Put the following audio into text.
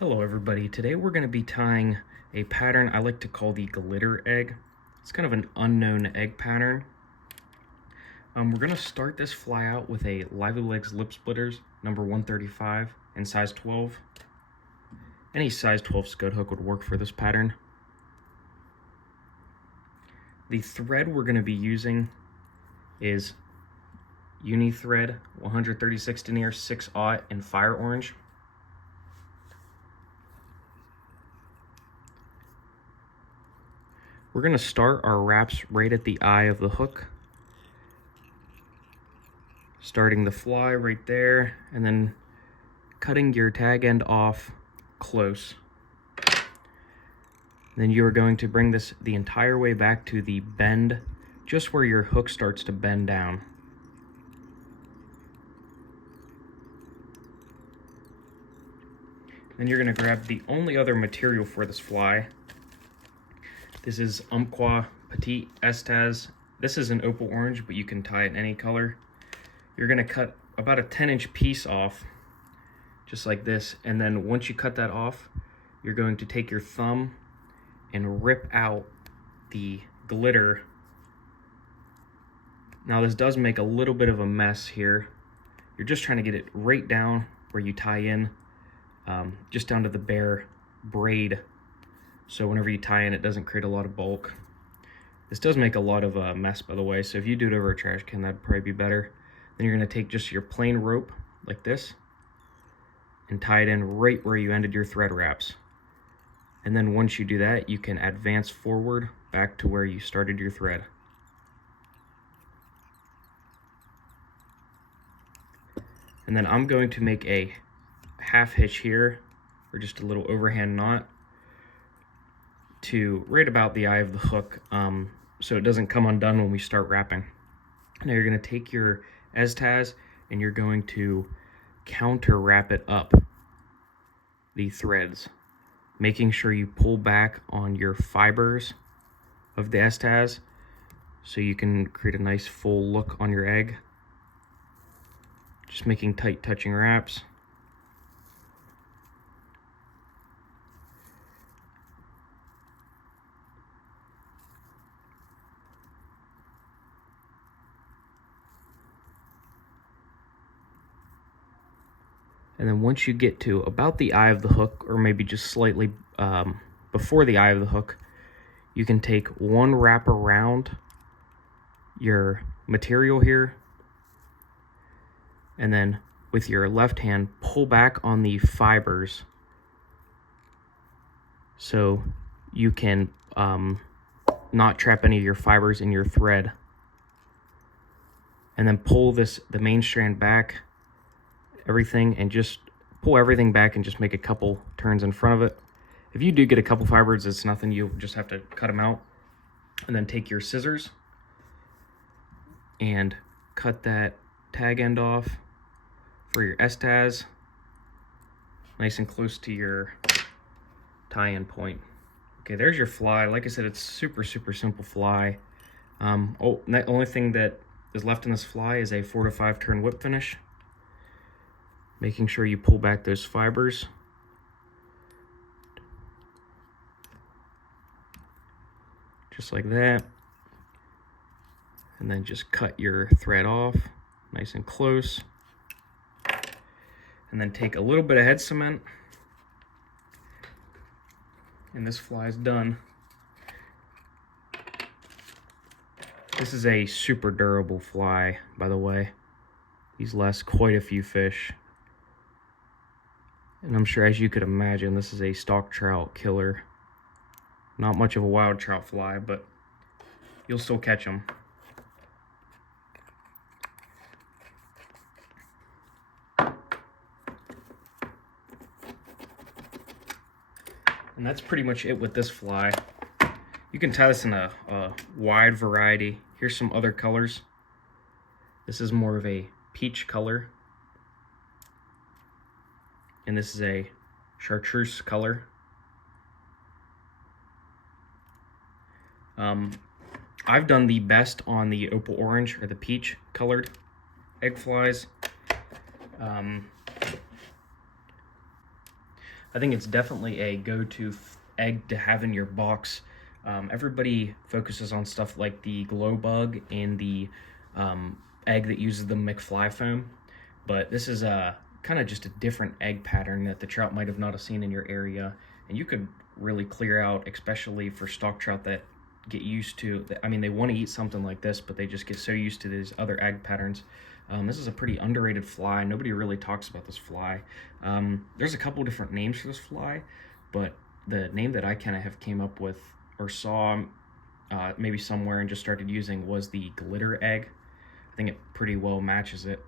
Hello everybody, today we're going to be tying a pattern I like to call the glitter egg. It's kind of an unknown egg pattern. We're going to start this fly out with a Legz lip splitters, number 135 and size 12. Any size 12 scud hook would work for this pattern. The thread we're going to be using is Uni-thread 136 denier 6/0 in fire orange. We're going to start our wraps right at the eye of the hook, starting the fly right there, and then cutting your tag end off close. Then you are going to bring this the entire way back to the bend, just where your hook starts to bend down. Then you're going to grab the only other material for this fly. This is Petite estaz. This is an opal orange, but you can tie it in any color. You're going to cut about a 10-inch piece off, just like this. And then once you cut that off, you're going to take your thumb and rip out the glitter. Now this does make a little bit of a mess here. You're just trying to get it right down where you tie in, just down to the bare braid. So whenever you tie in, it doesn't create a lot of bulk. This does make a lot of a mess, by the way, so if you do it over a trash can, that'd probably be better. Then you're going to take just your plain rope, like this, and tie it in right where you ended your thread wraps. And then once you do that, you can advance forward back to where you started your thread. And then I'm going to make a half hitch here, or just a little overhand knot, to right about the eye of the hook, so it doesn't come undone when we start wrapping. Now you're going to take your estaz and you're going to counter wrap it up the threads, making sure you pull back on your fibers of the estaz so you can create a nice full look on your egg. Just making tight touching wraps. And then once you get to about the eye of the hook, or maybe just slightly before the eye of the hook, you can take one wrap around your material here, and then with your left hand, pull back on the fibers so you can not trap any of your fibers in your thread. And then pull the main strand back, everything, and just pull everything back and just make a couple turns in front of it. If you do get a couple fibers, it's nothing, you just have to cut them out. And then take your scissors and cut that tag end off for your estaz, nice and close to your tie-in point. Okay, there's your fly. Like I said, it's super simple fly. The only thing that is left in this fly is a 4 to 5 turn whip finish. Making sure you pull back those fibers. Just like that. And then just cut your thread off, nice and close. And then take a little bit of head cement. And this fly is done. This is a super durable fly, by the way. These last quite a few fish. And I'm sure, as you could imagine, this is a stock trout killer. Not much of a wild trout fly, but you'll still catch them. And that's pretty much it with this fly. You can tie this in a wide variety. Here's some other colors. This is more of a peach color. And this is a chartreuse color. I've done the best on the opal orange or the peach colored egg flies. I think it's definitely a go-to egg to have in your box. Everybody focuses on stuff like the glow bug and the egg that uses the McFly foam, but this is a kind of just a different egg pattern that the trout might have not have seen in your area, and you could really clear out, especially for stock trout that get used to, I mean, they want to eat something like this, but they just get so used to these other egg patterns. This is a pretty underrated fly. Nobody really talks about this fly. There's a couple different names for this fly, but the name that I kind of have came up with or saw maybe somewhere and just started using was the glitter egg. I think it pretty well matches it.